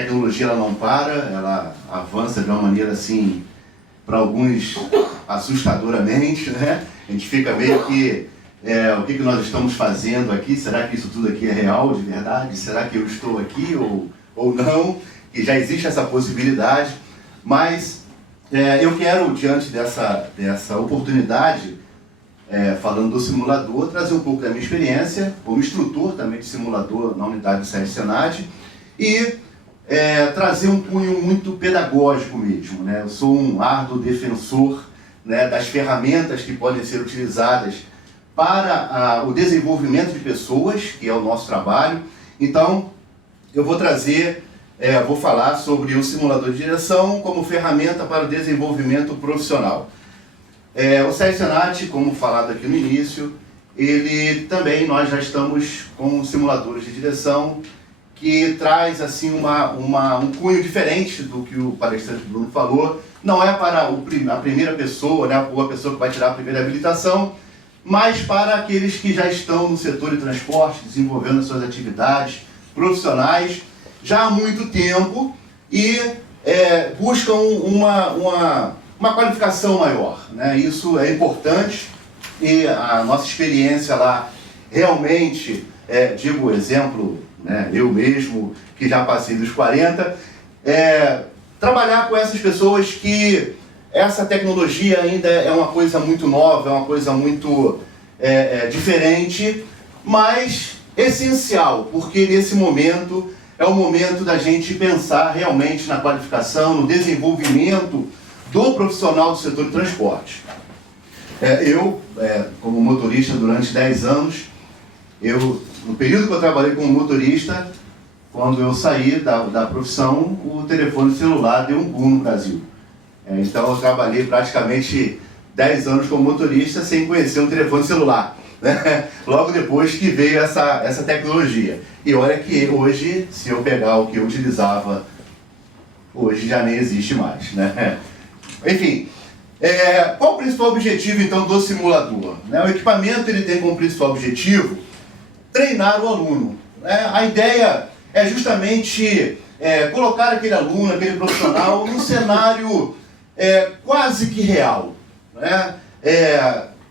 tecnologia ela não para, ela avança de uma maneira assim, para alguns assustadoramente, né? A gente fica meio que, o que nós estamos fazendo aqui? Será que isso tudo aqui é real, de verdade? Será que eu estou aqui ou não? E já existe essa possibilidade, mas eu quero, diante dessa oportunidade, falando do simulador, trazer um pouco da minha experiência, como instrutor também de simulador na unidade do SESC Senat, e trazer um cunho muito pedagógico mesmo, né? Eu sou um árduo defensor, né, das ferramentas que podem ser utilizadas para o desenvolvimento de pessoas, que é o nosso trabalho. Então, eu vou trazer, vou falar sobre o simulador de direção como ferramenta para o desenvolvimento profissional. O SESC Senat, como falado aqui no início, ele também, nós já estamos com simuladores de direção que traz assim um cunho diferente do que o palestrante Bruno falou. Não é para a primeira pessoa, né, ou a pessoa que vai tirar a primeira habilitação, mas para aqueles que já estão no setor de transporte, desenvolvendo suas atividades profissionais já há muito tempo e buscam uma qualificação maior, né? Isso é importante e a nossa experiência lá realmente, digo exemplo, né, eu mesmo, que já passei dos 40, trabalhar com essas pessoas que essa tecnologia ainda é uma coisa muito nova, é uma coisa muito diferente, mas essencial, porque nesse momento é o momento da gente pensar realmente na qualificação, no desenvolvimento do profissional do setor de transporte. Eu, como motorista durante 10 anos, no período que eu trabalhei como motorista, quando eu saí da profissão, o telefone celular deu um boom no Brasil. Então eu trabalhei praticamente 10 anos como motorista sem conhecer um telefone celular, né? Logo depois que veio essa tecnologia. E olha que hoje, se eu pegar o que eu utilizava, hoje já nem existe mais, né? Enfim, qual o principal objetivo então do simulador? O equipamento ele tem como principal objetivo treinar o aluno. A ideia é justamente colocar aquele aluno, aquele profissional, num cenário quase que real, né?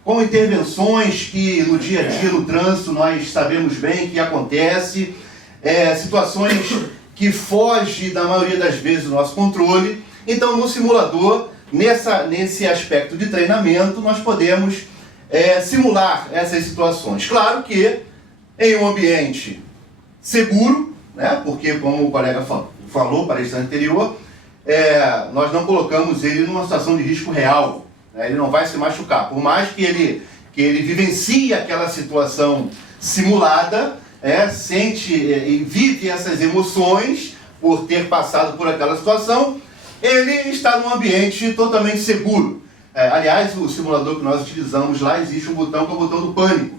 Com intervenções que no dia a dia, no trânsito, nós sabemos bem que acontece, situações que fogem, da maioria das vezes, do nosso controle. Então, no simulador, nesse aspecto de treinamento, nós podemos simular essas situações. Claro que em um ambiente seguro, né? Porque, como o colega falou para a instante anterior, nós não colocamos ele numa situação de risco real, né? Ele não vai se machucar. Por mais que ele vivencie aquela situação simulada, sente e vive essas emoções por ter passado por aquela situação, ele está num ambiente totalmente seguro. Aliás, o simulador que nós utilizamos lá, existe um botão que é o botão do pânico,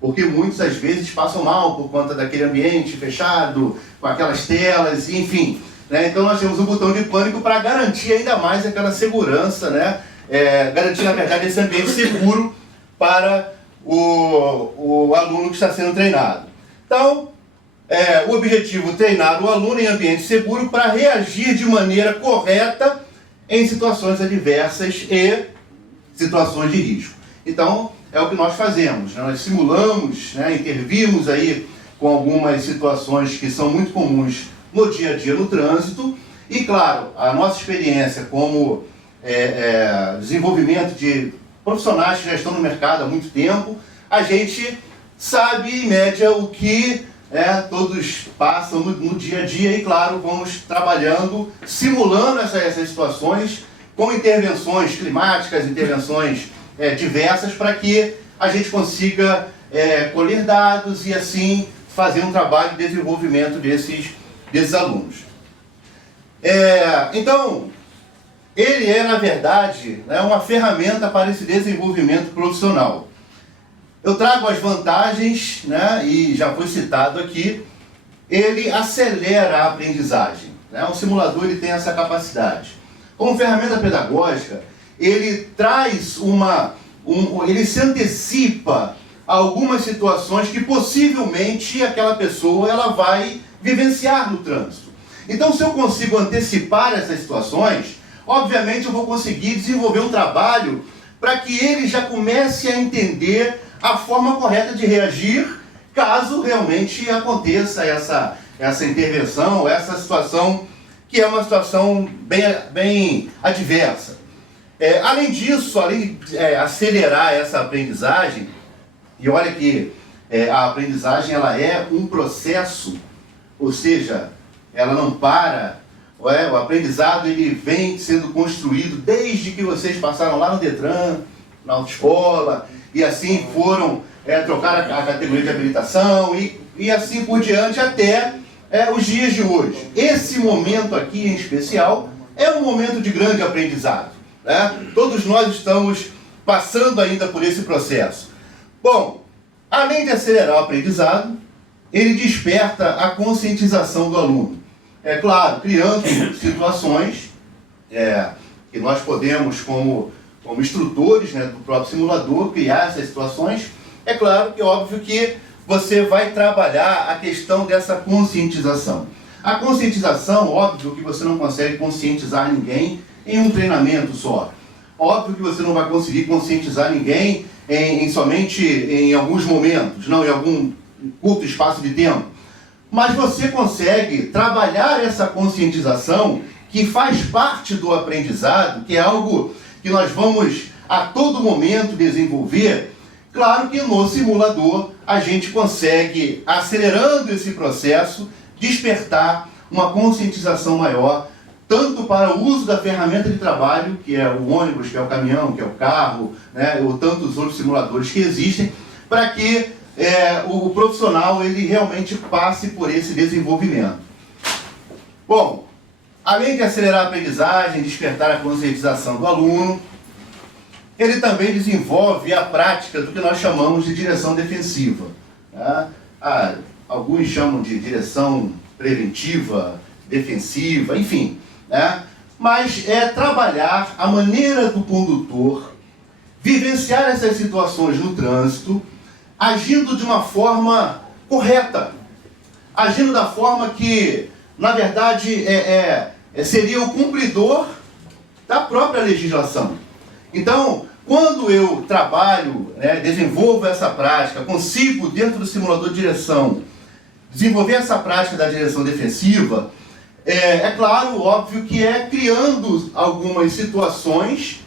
porque muitas às vezes passam mal por conta daquele ambiente fechado, com aquelas telas, enfim, né? Então nós temos um botão de pânico para garantir ainda mais aquela segurança, né? Garantir, na verdade, esse ambiente seguro para o aluno que está sendo treinado. Então, o objetivo é treinar o aluno em ambiente seguro para reagir de maneira correta em situações adversas e situações de risco. Então, é o que nós fazemos, né? Nós simulamos, né, intervimos aí com algumas situações que são muito comuns no dia a dia no trânsito e, claro, a nossa experiência como desenvolvimento de profissionais que já estão no mercado há muito tempo, a gente sabe, em média, o que todos passam no dia a dia e, claro, vamos trabalhando, simulando essas situações com intervenções climáticas, intervenções diversas, para que a gente consiga colher dados e, assim, fazer um trabalho de desenvolvimento desses alunos. Então, ele na verdade, uma ferramenta para esse desenvolvimento profissional. Eu trago as vantagens, né, e já foi citado aqui, ele acelera a aprendizagem, né? O simulador ele tem essa capacidade. Como ferramenta pedagógica, ele traz ele se antecipa a algumas situações que possivelmente aquela pessoa ela vai vivenciar no trânsito. Então, se eu consigo antecipar essas situações, obviamente eu vou conseguir desenvolver um trabalho para que ele já comece a entender a forma correta de reagir caso realmente aconteça essa intervenção, essa situação que é uma situação bem adversa. Além disso, além de acelerar essa aprendizagem, e olha que a aprendizagem ela é um processo, ou seja, ela não para. O aprendizado ele vem sendo construído desde que vocês passaram lá no Detran, na autoescola, e assim foram trocar a categoria de habilitação e assim por diante até os dias de hoje. Esse momento aqui em especial é um momento de grande aprendizado, né? Todos nós estamos passando ainda por esse processo. Bom, além de acelerar o aprendizado, ele desperta a conscientização do aluno. É claro, criando situações que nós podemos, como instrutores, né, do próprio simulador, criar essas situações. É claro que, óbvio que você vai trabalhar a questão dessa conscientização. A conscientização, óbvio que você não consegue conscientizar ninguém em um treinamento só. Óbvio que você não vai conseguir conscientizar ninguém somente em alguns momentos, não em algum curto espaço de tempo. Mas você consegue trabalhar essa conscientização que faz parte do aprendizado, que é algo que nós vamos a todo momento desenvolver. Claro que no simulador a gente consegue, acelerando esse processo, despertar uma conscientização maior, tanto para o uso da ferramenta de trabalho, que é o ônibus, que é o caminhão, que é o carro, né, ou tantos outros simuladores que existem, para que o profissional ele realmente passe por esse desenvolvimento. Bom, além de acelerar a aprendizagem, despertar a conscientização do aluno, ele também desenvolve a prática do que nós chamamos de direção defensiva. Tá? Alguns chamam de direção preventiva, defensiva, enfim. Né? Mas é trabalhar a maneira do condutor, vivenciar essas situações no trânsito, agindo de uma forma correta, agindo da forma que, na verdade, seria o cumpridor da própria legislação. Então, quando eu trabalho, desenvolvo essa prática, consigo, dentro do simulador de direção, desenvolver essa prática da direção defensiva, é claro, óbvio que criando algumas situações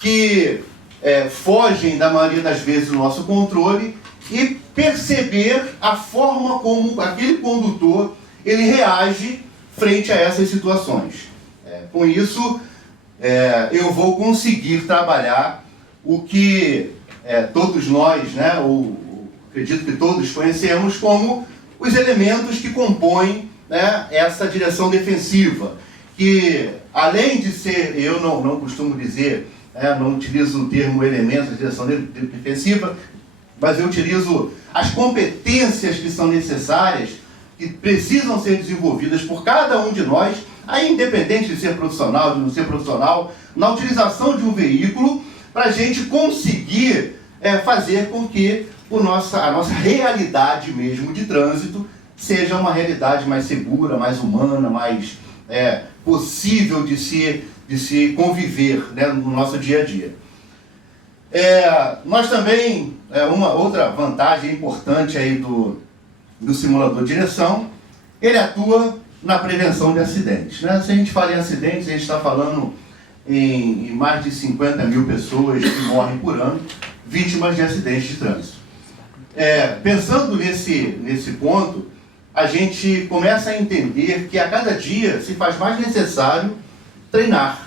que fogem, da maioria das vezes, do nosso controle e perceber a forma como aquele condutor ele reage frente a essas situações. Com isso, eu vou conseguir trabalhar o que todos nós, acredito que todos conhecemos como os elementos que compõem, essa direção defensiva, que além de ser, eu não costumo dizer, não utilizo o termo elementos de direção defensiva, mas eu utilizo as competências que são necessárias, que precisam ser desenvolvidas por cada um de nós, aí independente de ser profissional, de não ser profissional, na utilização de um veículo, para a gente conseguir fazer com que a nossa realidade mesmo de trânsito seja uma realidade mais segura, mais humana, mais possível de se conviver, no nosso dia a dia. Nós também, uma outra vantagem importante aí do simulador de direção, ele atua na prevenção de acidentes. Se a gente fala em acidentes, a gente está falando em mais de 50 mil pessoas que morrem por ano, vítimas de acidentes de trânsito. Pensando nesse ponto, a gente começa a entender que a cada dia se faz mais necessário treinar.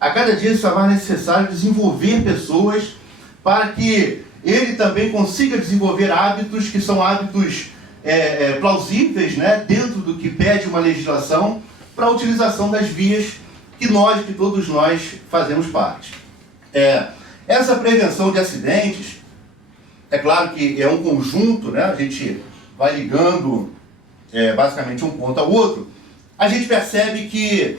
A cada dia se faz mais necessário desenvolver pessoas para que ele também consiga desenvolver hábitos que são hábitos plausíveis, dentro do que pede uma legislação para a utilização das vias que todos nós fazemos parte. Essa prevenção de acidentes, é claro que é um conjunto, a gente vai ligando basicamente um ponto ao outro. A gente percebe que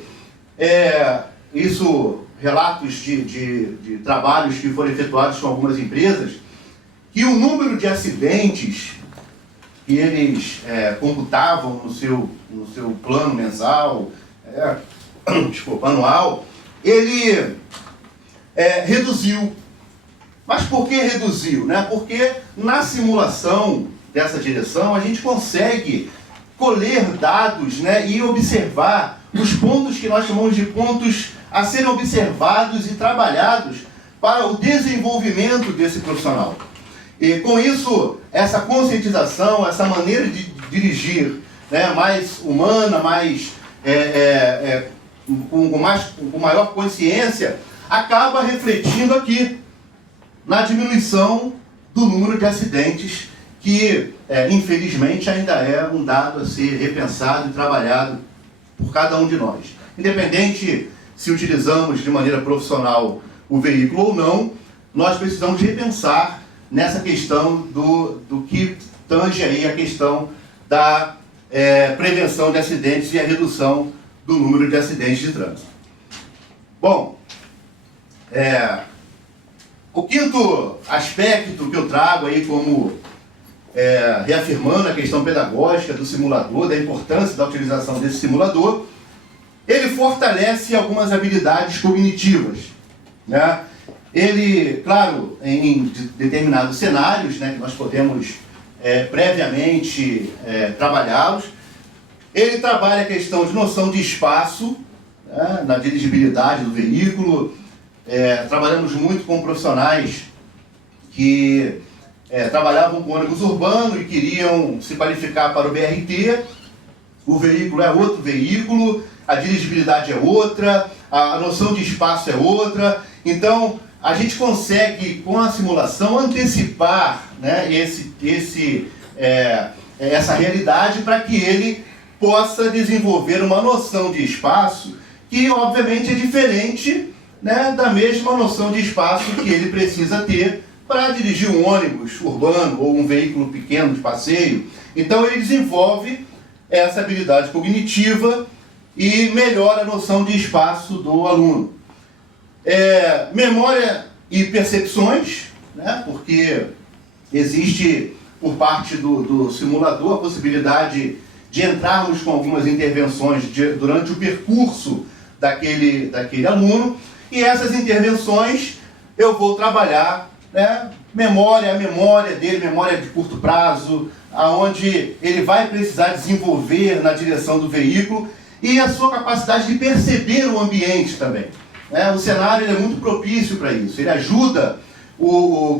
relatos de trabalhos que foram efetuados com algumas empresas, que o número de acidentes que eles computavam no seu plano mensal, desculpa, anual, ele reduziu. Mas por que reduziu? Né? Porque na simulação dessa direção a gente consegue colher dados, né, e observar os pontos que nós chamamos de pontos a serem observados e trabalhados para o desenvolvimento desse profissional. E com isso, essa conscientização, essa maneira de dirigir, né, mais humana, com maior consciência, acaba refletindo aqui na diminuição do número de acidentes que, infelizmente, ainda é um dado a ser repensado e trabalhado por cada um de nós. Independente se utilizamos de maneira profissional o veículo ou não, nós precisamos repensar nessa questão do que tange aí a questão da prevenção de acidentes e a redução do número de acidentes de trânsito. Bom, o quinto aspecto que eu trago aí como reafirmando a questão pedagógica do simulador, da importância da utilização desse simulador, ele fortalece algumas habilidades cognitivas, né? Ele, claro, em determinados cenários, né, que nós podemos previamente trabalhá-los, ele trabalha a questão de noção de espaço, né, na dirigibilidade do veículo. Trabalhamos muito com profissionais que trabalhavam com ônibus urbano e queriam se qualificar para o BRT. O veículo é outro veículo, a dirigibilidade é outra, a noção de espaço é outra. Então, a gente consegue, com a simulação, antecipar, né, essa realidade para que ele possa desenvolver uma noção de espaço que, obviamente, é diferente, né, da mesma noção de espaço que ele precisa ter para dirigir um ônibus urbano ou um veículo pequeno de passeio. Então, ele desenvolve essa habilidade cognitiva e melhora a noção de espaço do aluno. Memória e percepções, né, porque existe, por parte do simulador, a possibilidade de entrarmos com algumas intervenções durante o percurso daquele aluno, e essas intervenções eu vou trabalhar, né, a memória dele, memória de curto prazo, aonde ele vai precisar desenvolver na direção do veículo, e a sua capacidade de perceber o ambiente também. O cenário ele é muito propício para isso, ele ajuda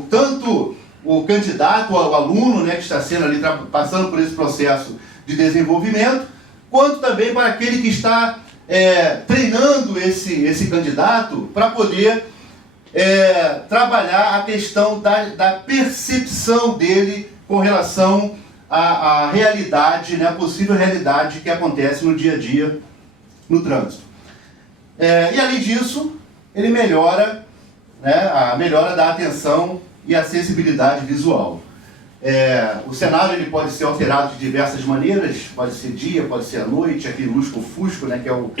tanto o candidato, o aluno, né, que está sendo ali, passando por esse processo de desenvolvimento, quanto também para aquele que está treinando esse candidato para poder trabalhar a questão da percepção dele com relação à realidade, né, a possível realidade que acontece no dia a dia no trânsito. E além disso, ele melhora, né, a melhora da atenção e acessibilidade visual. O cenário ele pode ser alterado de diversas maneiras, pode ser dia, pode ser à noite, aquele lusco-fusco, né, que é o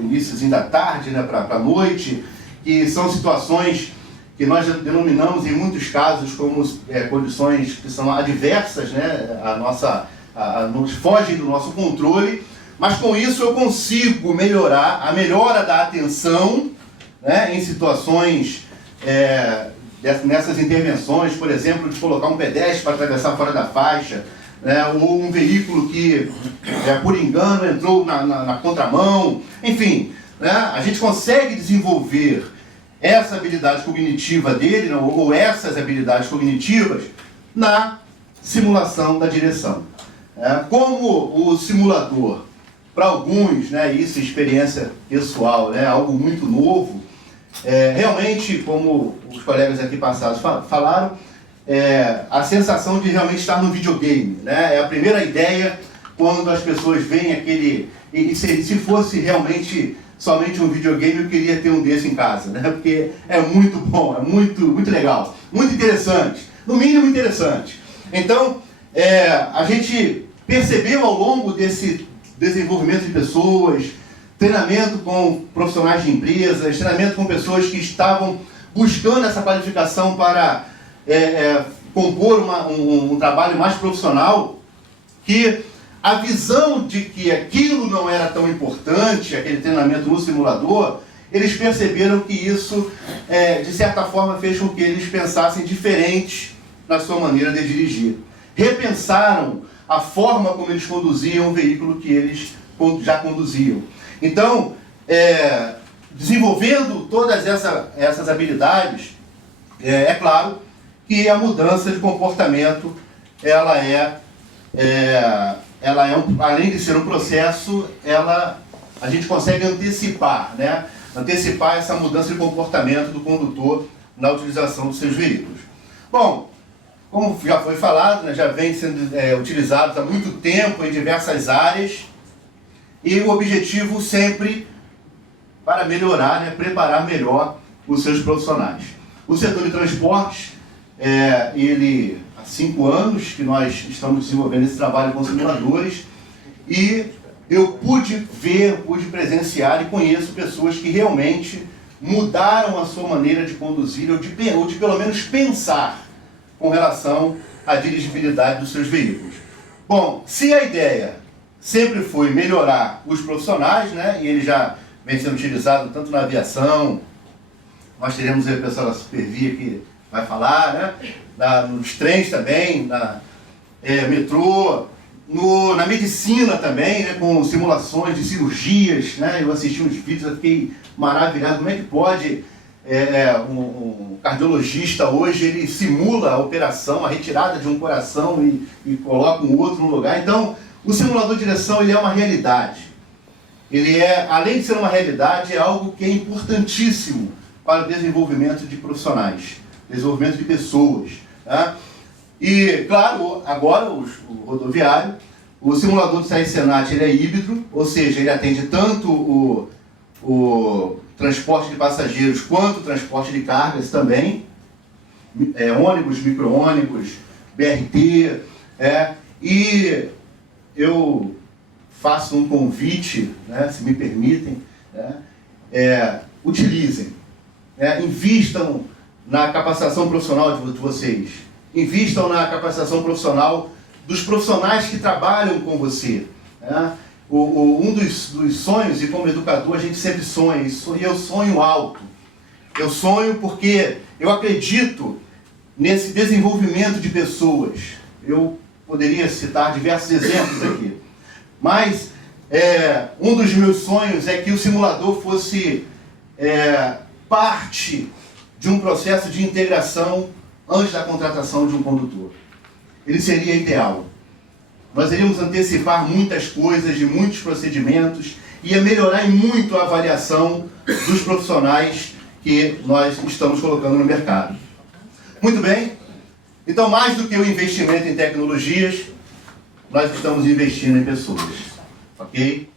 iníciozinho da tarde, né, para a noite, que são situações que nós denominamos em muitos casos como condições que são adversas, né, nos fogem do nosso controle, mas com isso eu consigo melhorar a melhora da atenção, né, em situações nessas intervenções, por exemplo, de colocar um pedestre para atravessar fora da faixa, né, ou um veículo que, por engano, entrou na contramão. Enfim, né, a gente consegue desenvolver essa habilidade cognitiva dele, ou essas habilidades cognitivas, na simulação da direção. Como o simulador, para alguns, né, isso é experiência pessoal, né, algo muito novo, realmente, como os colegas aqui passados falaram, a sensação de realmente estar no videogame, né, é a primeira ideia quando as pessoas veem aquele... E se fosse realmente somente um videogame, eu queria ter um desse em casa, né, porque é muito bom, é muito legal, muito interessante, no mínimo interessante. Então, a gente percebeu ao longo desse desenvolvimento de pessoas, treinamento com profissionais de empresas, treinamento com pessoas que estavam buscando essa qualificação para compor um trabalho mais profissional, que a visão de que aquilo não era tão importante, aquele treinamento no simulador, eles perceberam que isso, de certa forma, fez com que eles pensassem diferente na sua maneira de dirigir. Repensaram a forma como eles conduziam o veículo que eles já conduziam. Então, desenvolvendo todas essas habilidades, é claro que a mudança de comportamento, além de ser um processo, a gente consegue antecipar, né? Antecipar essa mudança de comportamento do condutor na utilização dos seus veículos. Bom, como já foi falado, né, já vem sendo utilizados há muito tempo em diversas áreas, e o objetivo sempre para melhorar, né, preparar melhor os seus profissionais. O setor de transportes, ele há 5 anos que nós estamos desenvolvendo esse trabalho com simuladores, e eu pude presenciar e conheço pessoas que realmente mudaram a sua maneira de conduzir ou de pelo menos pensar com relação à dirigibilidade dos seus veículos. Bom, se a ideia sempre foi melhorar os profissionais, né, e ele já vem sendo utilizado tanto na aviação, nós teremos aí o pessoal da Supervia que vai falar, né, nos trens também, metrô, na medicina também, né, com simulações de cirurgias, né, eu assisti uns vídeos, eu fiquei maravilhado, como é que pode um cardiologista hoje, ele simula a operação, a retirada de um coração e coloca um outro no lugar. Então, o simulador de direção, ele é uma realidade. Ele além de ser uma realidade, é algo que é importantíssimo para o desenvolvimento de profissionais, desenvolvimento de pessoas, tá? E, claro, agora o rodoviário, o simulador do CR-Senat, ele é híbrido, ou seja, ele atende tanto o transporte de passageiros quanto o transporte de cargas também, ônibus, micro-ônibus, BRT, e eu faço um convite, né, se me permitem, utilizem, invistam na capacitação profissional de vocês, invistam na capacitação profissional dos profissionais que trabalham com você. Um dos sonhos, e como educador a gente sempre sonha, e eu sonho alto. Eu sonho porque eu acredito nesse desenvolvimento de pessoas. Eu poderia citar diversos exemplos aqui. Mas um dos meus sonhos é que o simulador fosse parte de um processo de integração antes da contratação de um condutor. Ele seria ideal. Nós iríamos antecipar muitas coisas, de muitos procedimentos, ia melhorar em muito a avaliação dos profissionais que nós estamos colocando no mercado. Muito bem, então mais do que o investimento em tecnologias, nós estamos investindo em pessoas, ok?